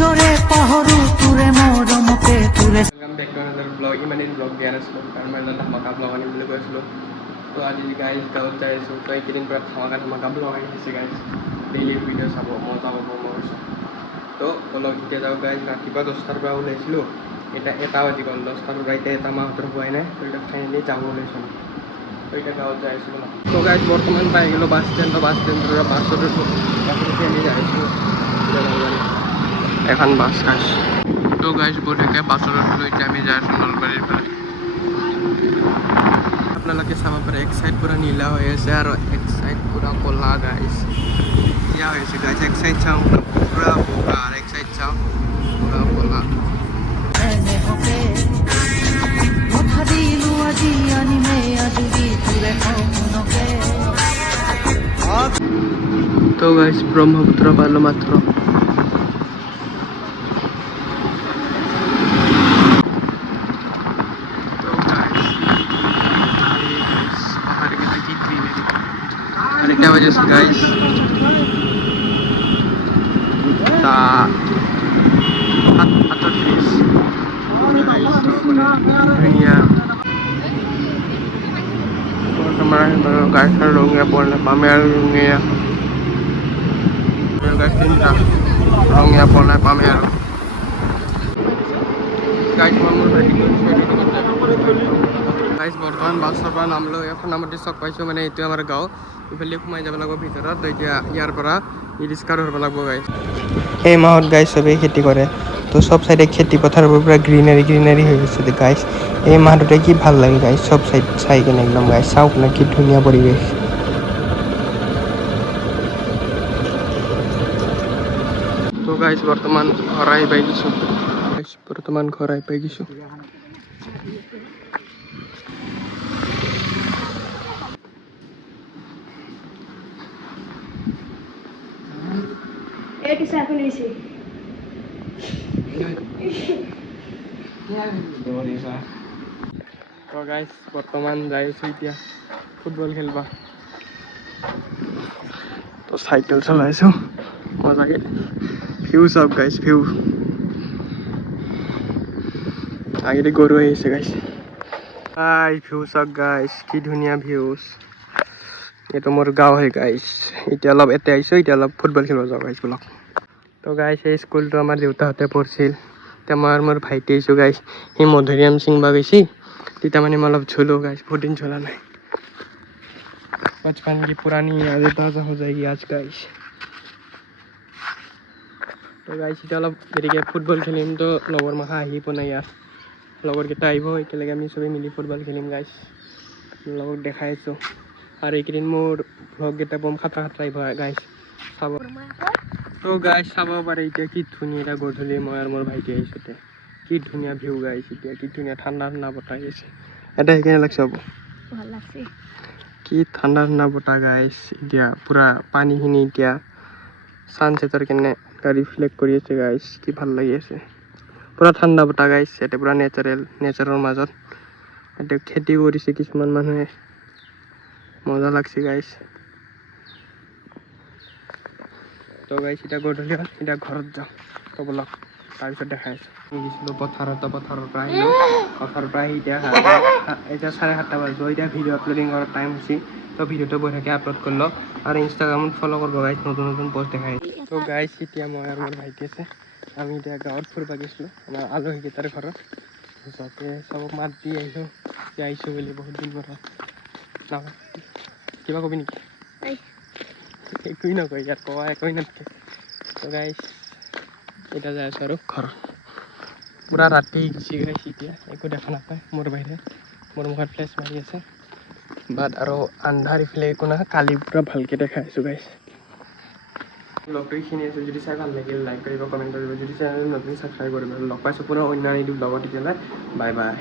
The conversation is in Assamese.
দৰে পাহৰো তোৰে মৰমতে তোৰে। Welcome back to another blog इमान इन ब्लॉग दिया नाছিলোঁ কাৰণ মই এটা ধামাকা ব্লগ আনিম বুলি কৈছিলোঁ তো আজি গাইজ গাঁৱত যাই আছোঁ তো এইকেইদিন পৰা ধামাকা ব্লগ আহি আছে গাইজ ডেইলি ভিডিঅ' চাব মজা পাব মই কৈছোঁ তো অলপ এতিয়া যাওঁ গাইজ ৰাতিপুৱা 10টাৰ পৰা ওলাইছিলোঁ এতিয়া 1টা বাজি গ'ল 10টাৰ পৰা এতিয়া 1টা মাহতৰ হোৱাই নাই তো এতিয়া ফাইনেলি যাব ওলাইছোঁ তো এতিয়া গাঁৱত যাই আছোঁ অলপ তো গাইজ বৰ্তমান পাই গ'লোঁ বাছ ষ্টেণ্ডৰ পৰা বাছত উঠি যাই আছোঁ এখন বাছ গাইজ তো গাইজ বঢ়িয়াকৈ বাছত উঠিলোঁ এতিয়া আমি যাই আছোঁ নলবাৰীৰ ফালে আপোনালোকে চাব পাৰে এক চাইড পূৰা নীলা হৈ আছে আৰু এক চাইড পূৰা ক'লা গাইজ ইয়া হৈ আছে গাইজ এক চাইড চাওঁ পূৰা বগা আৰু এক চাইড চাওঁ পূৰা ক'লা তো গাইজ ব্ৰহ্মপুত্ৰ পালোঁ মাত্ৰ क्या वजह से गाइस ता अतर फिश दुनिया और हमारे गाइस का लोग या बोलने पामे लोग या गाइस तीन का लोग या बोलने पामे गाइस मामूल गाइस बर्तमान बासर पर नाम लो এখন নামতে চক পাইছো মানে এটো আমাৰ গাঁও ইফালে সোমাই যাব লাগিব ভিতৰত তো এতিয়া ইয়াৰ পৰা ৰিস্কাৰ হ'ব লাগিব গাইস এই মাহত গাইস সবে খেতি কৰে তো সব সাইডে খেতি পথাৰবোৰ পুৰা গ্ৰীনাৰী হৈ আছে তো গাইস এই মাহটোতে কি ভাল লাগে গাইস সব সাইড চাই কেনে একদম গাইস চাওক না কি ধুনীয়া পৰিবেশ তো গাইস বৰ্তমান ঘৰ আহি পাই গৈছো গাইস বৰ্তমান ঘৰ আহি পাই গৈছো एक साथ नहीं सी तो गाइस बर्तमान যাই আছো এতিয়া ফুটবল খেলবা তো সাইকেল চলাইছো মজাকে ভিউ সব গাইস ভিউ আগেদি গরু আহিছে গাইস ভিউ সব গাইস কি ধুনীয়া ভিউজ এইটো মোৰ গাঁও হয় গাইস এতিয়া অলপ এতে আহিছো এতিয়া অলপ ফুটবল খেলিব যাওঁ গাইস ব্লগ তো গাইস এই স্কুলটো আমাৰ দেউতাহঁতে পঢ়ছিল তেমাৰ মোৰ ভাইটি আহিছো গাইস সি মধুৰিয়াম সিংবা গৈছি তেতিয়া মানে মই অলপ ঝুলো গাইস বহুত দিন ঝুলা নাই बचपन की पुरानी यादें ताज़ा हो जाएगी आज गाइस तो गाइस এতিয়া অলপ দেৰিকে ফুটবল খেলিম তো লগৰ মাখা আহি পোৱা নাই ইয়াৰ লগৰকেইটা আহিব একেলগে আমি চবেই মিলি ফুটবল খেলিম গাইস লগক দেখাই আছো আৰু এইকেইদিন মোৰ ভ্লগকেইটা বম খাটা আহিব গাইস চাব তো গাইস চাব পাৰে এতিয়া কি ধুনীয়া এটা গধূলি মই আৰু মোৰ ভাইটি আহিছো কি ধুনীয়া ভিউ গাইস এতিয়া কি ধুনীয়া ঠাণ্ডা বতাহ আহিছে এটা কেনে লাগছে হ'ব ভাল লাগছে কি ঠাণ্ডা বতাহ গাইস এতিয়া পুৰা পানীখিনি এতিয়া সানসেটৰ কেনে ৰিফ্লেক্ট কৰি আছে গাইস কি ভাল লাগি আছে পুৰা ঠাণ্ডা বতাহ গাইস এটা পুৰা নেচাৰৰ মাজত এটা খেতি কৰিছে কিছুমান মানুহে মজা লাগছে গাইস তো গাইস এটা গধূলি এটা ঘৰত যাওঁ তো বলক তাৰপিছত দেখাই আছো গিছিলো পথাৰৰ পৰা আহিলো পথাৰৰ পৰা আহি এতিয়া 7:30 বাজিব এতিয়া ভিডিঅ' আপলোডিং কৰাৰ টাইম হৈছে তো ভিডিঅ'টো বঢ়িয়াকৈ আপলোড কৰিলো আৰু ইনষ্টাগ্ৰামত ফ'ল' কৰিব গাইছ নতুন পোষ্ট দেখাই তো গাইছ এতিয়া মই আৰু মোৰ ভাইটি আছে আমি এতিয়া গাঁৱত ফুৰিব গৈছিলোঁ আমাৰ আলহীকেইটাৰ ঘৰত যাতে চবক মাত দি আহিছোঁ বুলি বহুত দিন পৰা কিবা কবি নেকি একোৱেই নকয় ইয়াত কোৱা একোৱেই নাথাকে তো গাইছ এতিয়া যাই আছোঁ আৰু ঘৰত পুৰা ৰাতি গুচি গাইছ এতিয়া একো দেখা নাপায় মোৰ বাহিৰে মোৰ মুখত ফ্লেছ মাৰি আছে বাট আৰু আন্ধাৰ ইফালে একো নহয় কালি পুৰা ভালকৈ দেখাই আছোঁ গাইছ ব্লগটো এইখিনি আছে যদি চাই ভাল লাগিল লাইক কৰিব কমেণ্ট কৰিব যদি চেনেল নতুন ছাবস্ক্ৰাইব কৰিব লগ পাইছোঁ পুনৰ অন্য আনি দিম লগত তেতিয়ালৈ বাই বাই